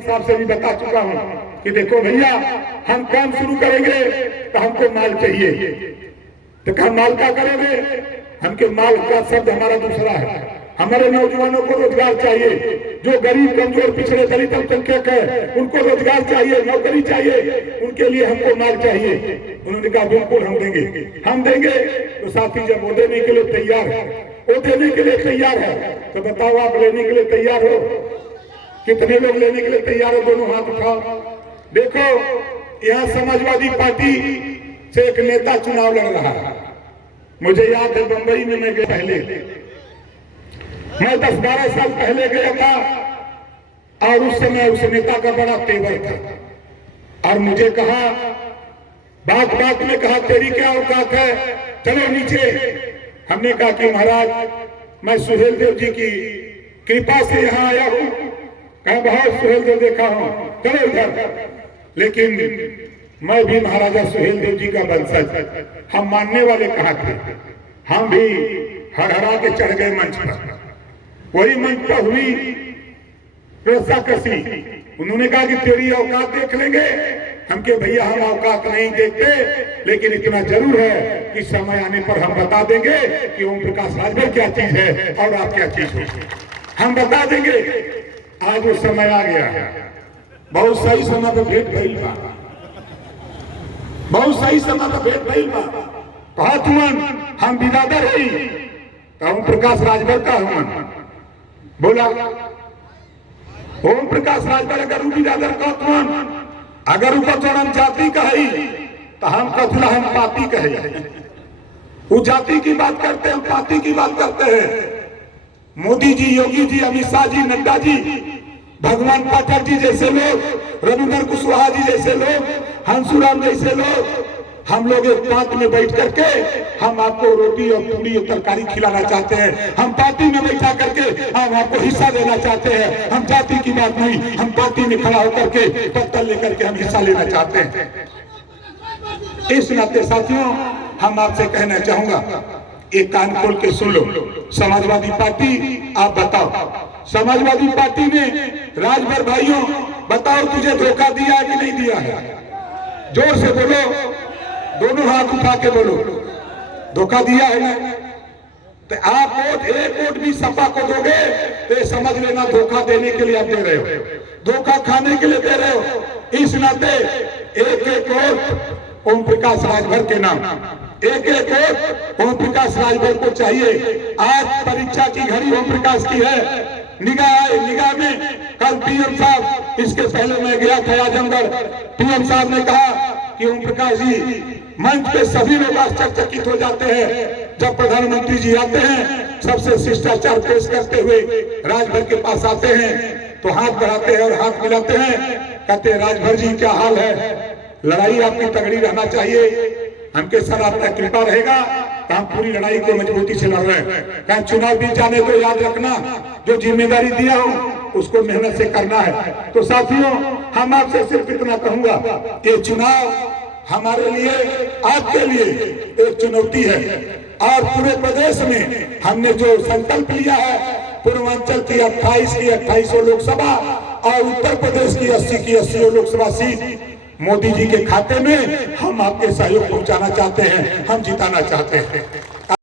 साहब से भी बता चुका हूं कि देखो भैया, हम काम शुरू करेंगे तो हमको माल चाहिए। तो हम माल क्या करेंगे? हमके माल का शब्द हमारा दूसरा है। हमारे नौजवानों को रोजगार चाहिए, जो गरीब कमजोर पिछड़े दलित अल्पसंख्यक है उनको रोजगार चाहिए, नौकरी चाहिए, उनके लिए हमको माल चाहिए। उन्होंने कहा बिल्कुल हम देंगे। तो साथी जब वो देने के लिए तैयार है, वो देने के लिए तैयार है, तो बताओ आप लेने के लिए तैयार हो? कितने लोग लेने के लिए तैयार हो? दोनों हाथ उठाओ। देखो, यहाँ समाजवादी पार्टी से एक नेता चुनाव लड़ रहा है। मुझे याद है बंबई में मैं मैं 10-12 साल पहले गया था और उस समय उस नेता का बड़ा तेवर था और मुझे कहा, बात में कहा, तेरी क्या औकात है, चलो नीचे। हमने कहा कि महाराज, मैं सुहेल देव जी की कृपा से यहाँ आया हूँ। कहा बहुत सुहेल देव देखा हूँ, चलो इधर। लेकिन मैं भी महाराजा सुहेल देव जी का वंशज, हम मानने वाले कहाँ थे? हम भी हरहरा के चढ़ गए मंच पर। वही मंच पर हुई रस्साकसी। उन्होंने कहा कि तेरी औकात देख लेंगे। हम के भैया, हम औकात नहीं देखते, लेकिन इतना जरूर है कि समय आने पर हम बता देंगे कि ओम प्रकाश राजभर क्या चीज है और आप क्या चीज हो, हम बता देंगे। आज वो समय आ गया है। बहुत सही समय पर भेंट भइल बा, बहुत सही समय पर भेंट भइल बा। कहा तुमन हम बिरादर हई, तो ओम प्रकाश राजभर का हुमन बोला। ओम प्रकाश राजभर अगर बिरादर का तुमन, अगर ऊपर जोड़न जाति कही तो हम कथला हम पाती कहे। वो जाति की बात करते हैं, हम पाती की बात करते हैं। मोदी जी, योगी जी, अमित शाह जी, नड्डा जी, भगवान पाठक जी जैसे लोग, रविंद्र कुशवाहा जी जैसे लोग, हंसुराम जैसे लोग, हम लोग एक पात में बैठ करके हम आपको रोटी और पूरी और तरकारी खिलाना चाहते हैं। हम पार्टी में बैठा करके हम आपको हिस्सा देना चाहते हैं। हम जाति की बात नहीं, हम पार्टी में खड़ा होकर के पत्तल लेकर के हम हिस्सा लेना चाहते हैं। इस नाते साथियों, हम आपसे कहना चाहूंगा, एक कान खोल के सुन लो। समाजवादी पार्टी, आप बताओ, समाजवादी पार्टी ने राजभर भाइयों बताओ, तुझे धोखा दिया है कि नहीं दिया है? जोर से बोलो, दोनों हाथ उठा के बोलो, धोखा दिया है ना? तो आप वोट, एक वोट भी सपा को दोगे तो ये समझ लेना धोखा देने के लिए आप दे रहे हो, धोखा खाने के लिए दे रहे हो। इस नाते एक वोट ओम प्रकाश राजभर के नाम, एक वोट ओम प्रकाश राजभर को चाहिए। आज परीक्षा की घड़ी ओम प्रकाश की है। निगाह में कल पीएम साहब, इसके पहले मैं गया था आजमगढ़, पीएम साहब ने कहा कि ओम प्रकाश जी, मंच पे सभी लोग आश्चर्यचकित हो जाते हैं जब प्रधानमंत्री जी आते हैं, सबसे शिष्टाचार पेश करते हुए राजभर के पास आते हैं तो हाथ बढ़ाते हैं और हाथ मिलाते हैं, कहते हैं राजभर जी क्या हाल है, लड़ाई आपकी तगड़ी रहना चाहिए, हमके सर आपका कृपा रहेगा तो हम पूरी लड़ाई को मजबूती से लड़ रहे हैं। कहीं चुनाव भी जाने को याद रखना, जो जिम्मेदारी दिया हो उसको मेहनत से करना है। तो साथियों, हम आपसे सिर्फ इतना कहूंगा, ये चुनाव हमारे लिए, आपके लिए एक चुनौती है और पूरे प्रदेश में हमने जो संकल्प लिया है, पूर्वांचल की 28 लोकसभा और उत्तर प्रदेश की 80 लोकसभा सीट मोदी जी के खाते में हम आपके सहयोग पहुंचाना चाहते हैं, हम जिताना चाहते हैं।